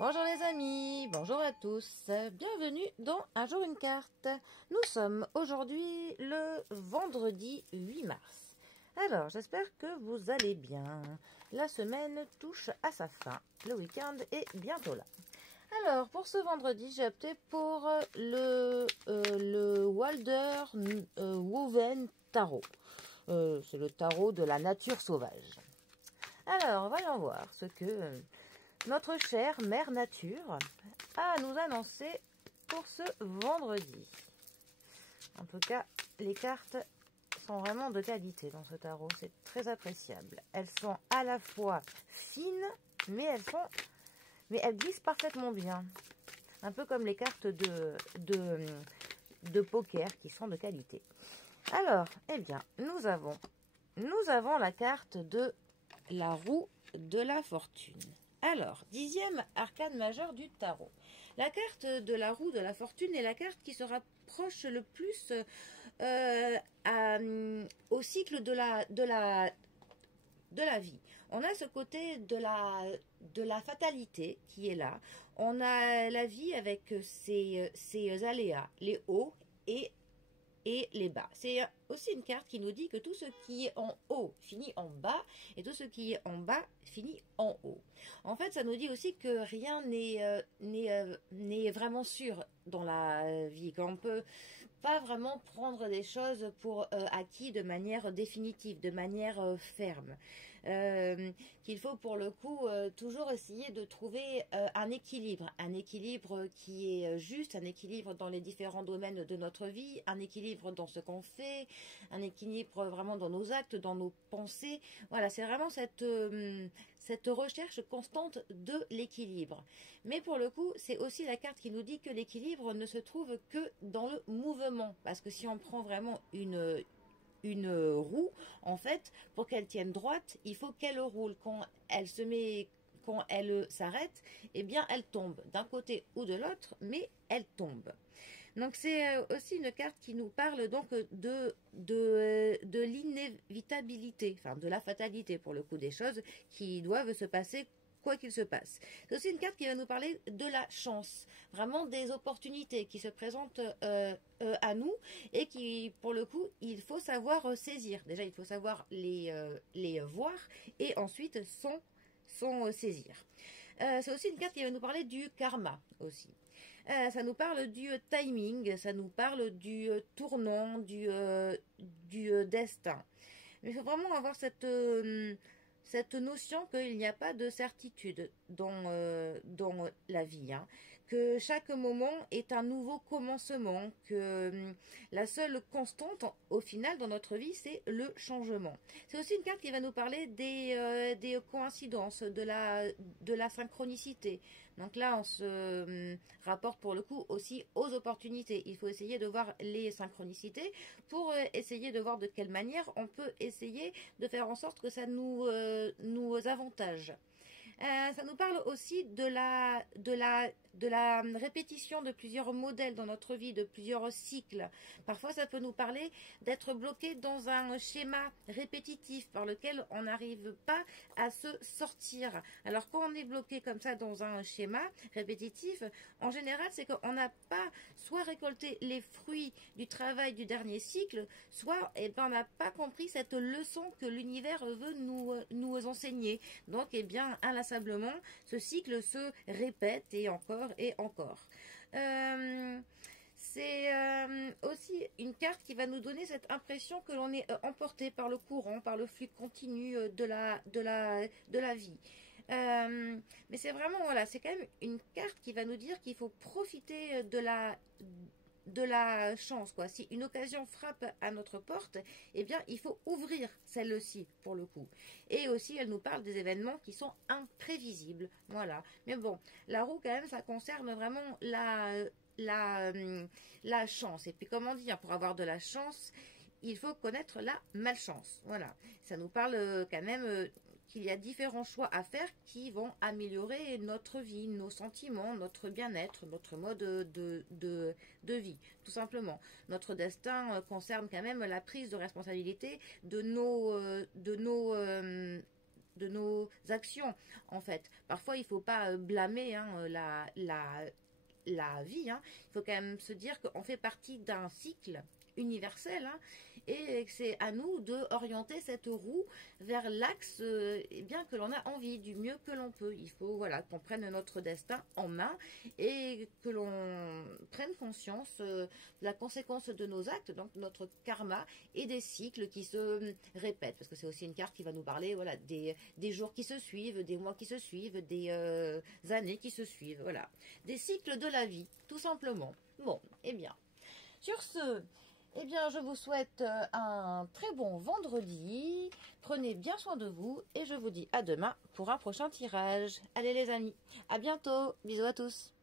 Bonjour les amis, bonjour à tous, bienvenue dans Un jour une carte. Nous sommes aujourd'hui le vendredi 8 mars. Alors j'espère que vous allez bien. La semaine touche à sa fin, le week-end est bientôt là. Alors pour ce vendredi j'ai opté pour le Walder Woven Tarot. C'est le tarot de la nature sauvage. Alors voyons voir ce que notre chère Mère Nature a à nous annoncer pour ce vendredi. En tout cas, les cartes sont vraiment de qualité dans ce tarot. C'est très appréciable. Elles sont à la fois fines, mais elles glissent parfaitement bien. Un peu comme les cartes de poker qui sont de qualité. Alors, eh bien, nous avons la carte de la roue de la fortune. Alors, 10e arcane majeur du tarot. La carte de la roue de la fortune est la carte qui se rapproche le plus au cycle de la vie. On a ce côté de la fatalité qui est là. On a la vie avec ses aléas, les hauts et les bas. C'est aussi une carte qui nous dit que tout ce qui est en haut finit en bas et tout ce qui est en bas finit en haut. En fait, ça nous dit aussi que rien n'est vraiment sûr dans la vie, qu'on peut pas vraiment prendre des choses pour acquis de manière définitive, de manière ferme. Qu'il faut pour le coup toujours essayer de trouver un équilibre qui est juste, un équilibre dans les différents domaines de notre vie, un équilibre dans ce qu'on fait, un équilibre vraiment dans nos actes, dans nos pensées. Voilà, c'est vraiment cette recherche constante de l'équilibre. Mais pour le coup, c'est aussi la carte qui nous dit que l'équilibre ne se trouve que dans le mouvement. Parce que si on prend vraiment une roue, en fait, pour qu'elle tienne droite, il faut qu'elle roule. Quand elle s'arrête, eh bien, elle tombe d'un côté ou de l'autre, mais elle tombe. Donc, c'est aussi une carte qui nous parle donc de l'inévitabilité, enfin de la fatalité pour le coup, des choses qui doivent se passer quoi qu'il se passe. C'est aussi une carte qui va nous parler de la chance, vraiment des opportunités qui se présentent à nous et qui, pour le coup, il faut savoir saisir. Déjà, il faut savoir les voir et ensuite saisir. C'est aussi une carte qui va nous parler du karma aussi. Ça nous parle du timing, ça nous parle du tournant, du destin. Mais il faut vraiment avoir cette notion qu'il n'y a pas de certitude dans la vie, hein. Que chaque moment est un nouveau commencement, que la seule constante au final dans notre vie c'est le changement. C'est aussi une carte qui va nous parler des coïncidences, de la synchronicité. Donc là on se rapporte pour le coup aussi aux opportunités. Il faut essayer de voir les synchronicités pour essayer de voir de quelle manière on peut essayer de faire en sorte que ça nous avantage. Ça nous parle aussi de la répétition de plusieurs modèles dans notre vie, de plusieurs cycles. Parfois, ça peut nous parler d'être bloqué dans un schéma répétitif par lequel on n'arrive pas à se sortir. Alors, quand on est bloqué comme ça dans un schéma répétitif, en général, c'est qu'on n'a pas soit récolté les fruits du travail du dernier cycle, soit on n'a pas compris cette leçon que l'univers veut nous enseigner. Donc, eh bien, inlassablement, ce cycle se répète et encore et encore. C'est aussi une carte qui va nous donner cette impression que l'on est emporté par le courant, par le flux continu de la vie. Mais c'est vraiment, voilà, c'est quand même une carte qui va nous dire qu'il faut profiter de la chance, quoi. Si une occasion frappe à notre porte, eh bien, il faut ouvrir celle-ci, pour le coup. Et aussi, elle nous parle des événements qui sont imprévisibles, voilà. Mais bon, la roue, quand même, ça concerne vraiment la chance. Et puis, comme on dit, hein, pour avoir de la chance, il faut connaître la malchance, voilà. Ça nous parle quand même qu'il y a différents choix à faire qui vont améliorer notre vie, nos sentiments, notre bien-être, notre mode de vie, tout simplement. Notre destin concerne quand même la prise de responsabilité de de nos actions, en fait. Parfois, il ne faut pas blâmer hein, la vie. Hein. Il faut quand même se dire qu'on fait partie d'un cycle universel hein, et que c'est à nous de orienter cette roue vers l'axe eh bien que l'on a envie du mieux que l'on peut. Il faut voilà qu'on prenne notre destin en main et que l'on prenne conscience de la conséquence de nos actes, donc notre karma et des cycles qui se répètent, parce que c'est aussi une carte qui va nous parler voilà des jours qui se suivent, des mois qui se suivent, des années qui se suivent, voilà, des cycles de la vie, tout simplement. Bon, eh bien, sur ce, eh bien, je vous souhaite un très bon vendredi. Prenez bien soin de vous et je vous dis à demain pour un prochain tirage. Allez les amis, à bientôt. Bisous à tous.